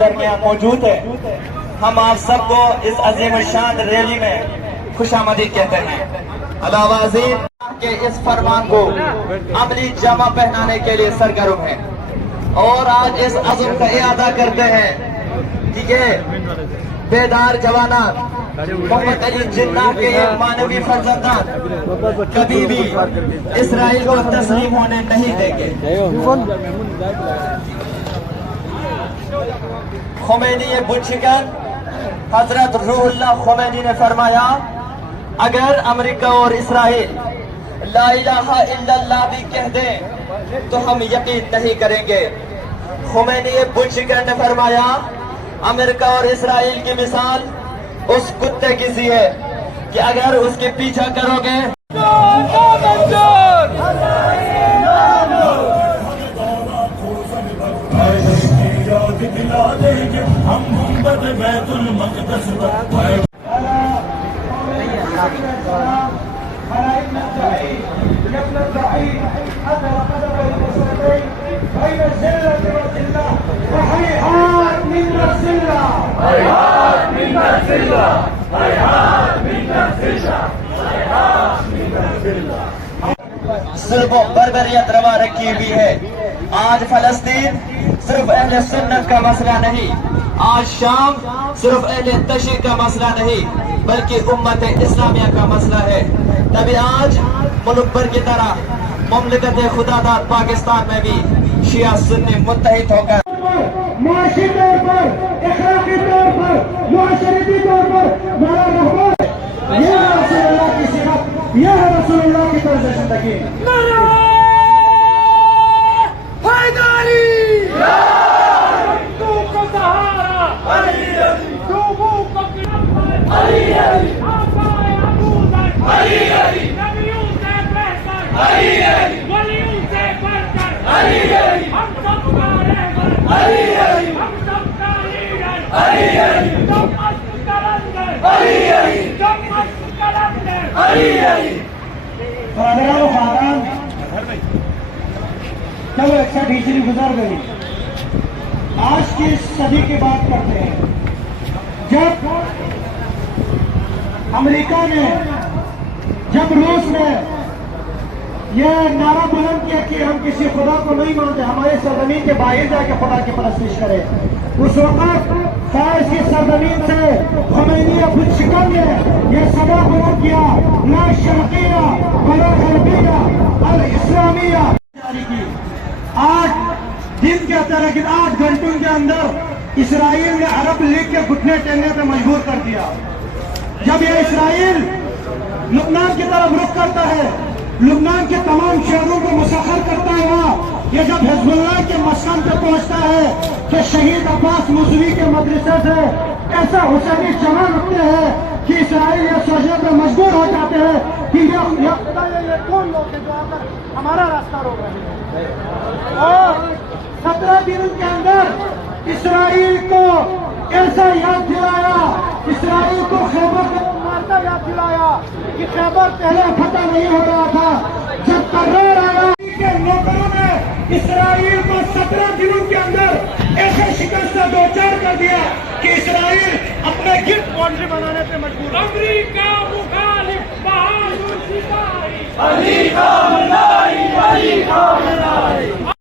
درمیان موجود ہے، ہم آپ سب کو اس عظیم الشان ریلی میں خوش آمدید کہتے ہیں۔ علاوہ ازیں کہ اس فرمان کو عملی جامہ پہنانے کے لیے سرگرم ہے اور آج اس عزم کا اعادہ کرتے ہیں کہ یہ بیدار جوانان محمد علی جناح کے یہ مانوی فرزندان کبھی بھی اسرائیل کو تسلیم ہونے نہیں دیں گے۔ خمینی بت شکن حضرت روح اللہ خمینی نے فرمایا اگر امریکہ اور اسرائیل لا الہ الا اللہ بھی کہہ دیں تو ہم یقین نہیں کریں گے۔ خمینی بت شکن نے فرمایا امریکہ اور اسرائیل کی مثال اس کتے کی سی ہے کہ اگر اس کے پیچھا کرو گے ظلم و بربریت روا رکھی ہوئی ہے۔ آج فلسطین صرف اہل سنت کا مسئلہ نہیں، آج شام صرف اہل تشیع کا مسئلہ نہیں بلکہ امت اسلامیہ کا مسئلہ ہے۔ تبھی آج ملک بھر کی طرح مملکت خدا داد پاکستان میں بھی شیعہ سنی متحد ہو کر معاشی طور پر، اخلاقی طور پر، معاشرتی طور پر بڑا رہبر یہ ہے رسول اللہ کی صفت، یہ ہے رسول اللہ کی طرز زندگی۔ برادران و خاندان، چلو 61 گزر گئی، آج کی اس صدی کی بات کرتے ہیں جب امریکہ نے، جب روس نے یہ نعرہ بلند کیا کہ ہم کسی خدا کو نہیں مانتے، ہمارے سرزمین کے باہر جا کے خدا کی پرستش کرے، اس وقت فارس کی سرزمین سے خمینی بت شکن نے یہ صدا بلند کیا لا شرقیہ ولا غربیہ الاسلامیہ جاری کی۔ 8 دن کے اندر، لیکن 8 گھنٹوں کے اندر اسرائیل نے عرب لیگ کے گھٹنے ٹیکنے پہ مجبور کر دیا۔ جب یہ اسرائیل لبنان کی طرف رخ کرتا ہے، لبنان کے تمام شہروں کو مسخر کرتا ہے، وہاں یہ جب حزب اللہ کے مسکن پہ پہنچتا ہے تو شہید عباس موسوی کے مدرسے سے ایسا حسینی جمع رکھتے ہیں کہ اسرائیل یہ سوچنے پہ مجبور ہو جاتے ہیں کہ یہ کون لوگ ہیں جو آ کر ہمارا راستہ روک رہے ہیں۔ اور 17 دنوں کے اندر اسرائیل کو ایسا یاد دلایا، اسرائیل کو خیبر کو مارتا یاد دلایا کہ خیبر پہلے فتح نہیں ہو رہا تھا، جب قرار آیا کہ نوکروں نے اسرائیل کو 17 دنوں کے اندر ایسے شکست سے دوچار کر دیا کہ اسرائیل اپنے گرد باؤنڈری بنانے پہ مجبور۔ امریکہ مخالف بہادر سپاہی، علی کا ملائی، علی کا ملائی۔